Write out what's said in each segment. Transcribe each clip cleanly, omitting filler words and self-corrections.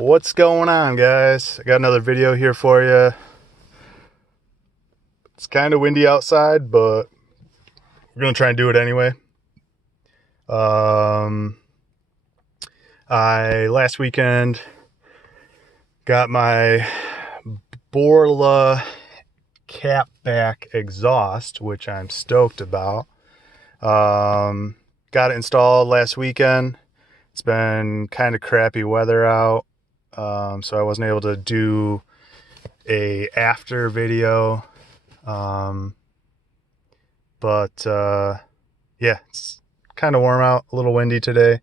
What's going on, guys? I got another video here for you. It's kind of windy outside, but we're gonna try and do it anyway. I last weekend got my Borla Atak Exhaust, which I'm stoked about. Got it installed last weekend. It's been kind of crappy weather out, so I wasn't able to do a after video. Yeah, it's kind of warm out, a little windy today.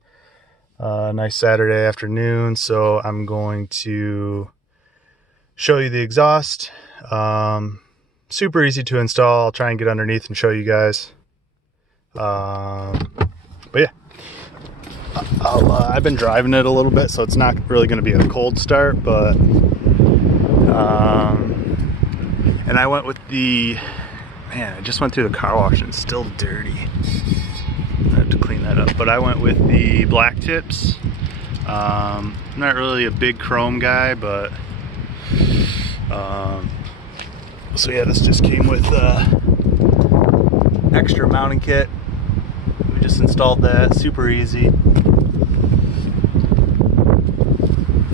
Nice Saturday afternoon, so I'm going to show you the exhaust. Super easy to install. I'll try and get underneath and show you guys. But yeah, I've been driving it a little bit, so it's not really going to be a cold start, but and I went with the, man, I just went through the car wash and it's still dirty. I have to clean that up, but I went with the black tips. Not really a big chrome guy, but so yeah, this just came with extra mounting kit. We just installed that, super easy.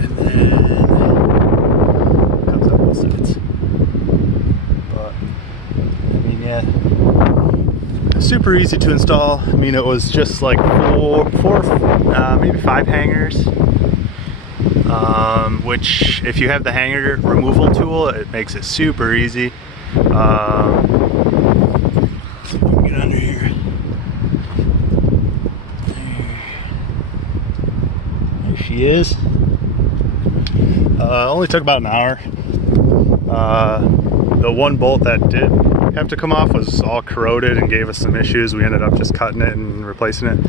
And then comes out both sides. But I mean, yeah, super easy to install. I mean, it was just like four, maybe 5 hangers. Which, if you have the hanger removal tool, it makes it super easy. See if we can get under here. There she is. Only took about an hour. The one bolt that did have to come off was all corroded and gave us some issues. We ended up just cutting it and replacing it.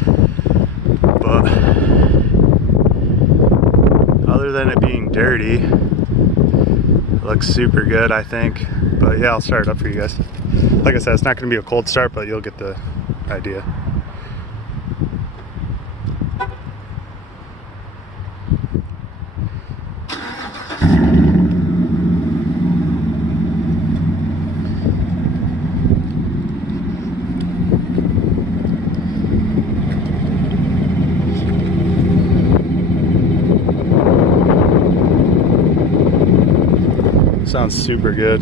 But other than it being dirty, it looks super good, I think. But yeah, I'll start it up for you guys. Like I said, it's not going to be a cold start, but you'll get the idea. Sounds super good.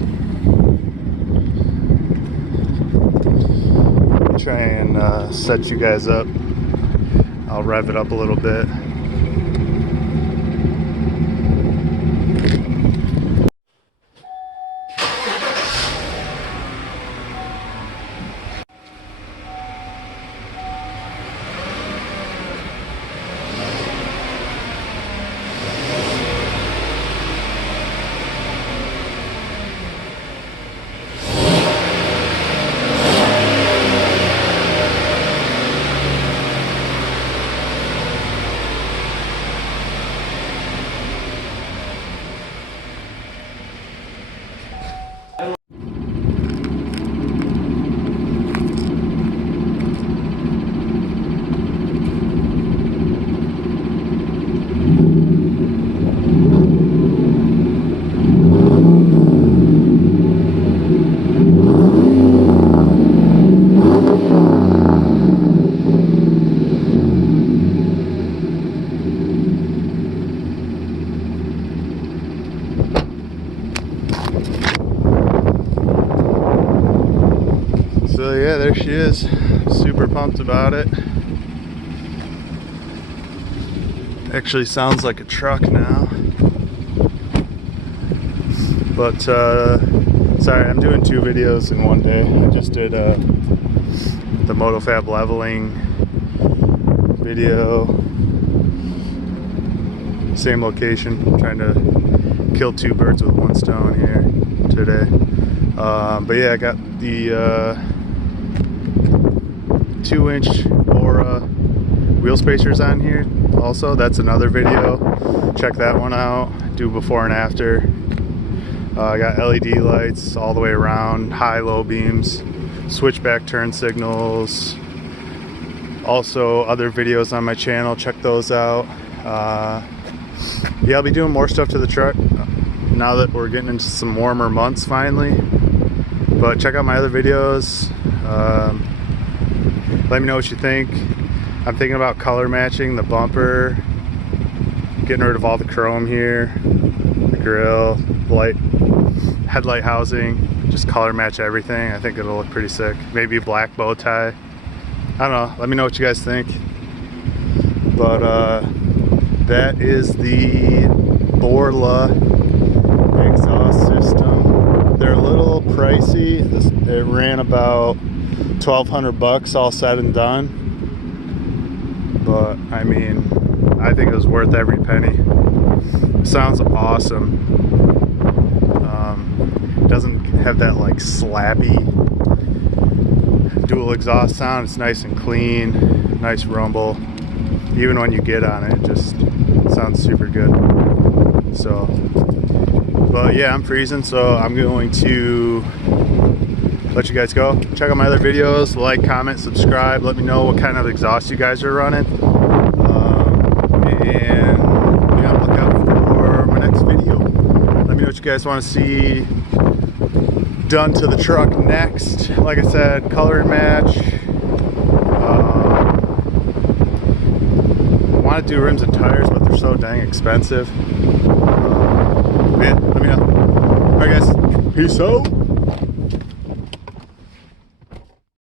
Try and set you guys up. I'll rev it up a little bit. So yeah, there she is. Super pumped about it. Actually sounds like a truck now. But sorry, I'm doing 2 videos in one day. I just did the MotoFab leveling video. Same location. I'm trying to kill 2 birds with 1 stone here today. But yeah, I got the 2-inch Borla wheel spacers on here also. That's another video. Check that one out. Do before and after. I got LED lights all the way around, high, low beams, switchback turn signals. Also other videos on my channel, check those out. yeah, I'll be doing more stuff to the truck now that we're getting into some warmer months finally. But check out my other videos. Let me know what you think. I'm thinking about color matching the bumper, getting rid of all the chrome here, the grill, light, headlight housing, just color match everything. I think it'll look pretty sick. Maybe a black bow tie. I don't know, let me know what you guys think. But that is the Borla exhaust system. They're a little pricey. It ran about 1,200 bucks all said and done. But I mean, I think it was worth every penny. Sounds awesome. Doesn't have that like slappy dual exhaust sound. It's nice and clean, nice rumble. Even when you get on it, it just sounds super good. So, but yeah, I'm freezing, so I'm going to let you guys go. Check out my other videos, like, comment, subscribe, let me know what kind of exhaust you guys are running. And be on the lookout for my next video. Let me know what you guys want to see done to the truck next. Like I said, color and match. I want to do rims and tires, but they're so dang expensive. Yeah, let me know. Alright guys, peace out.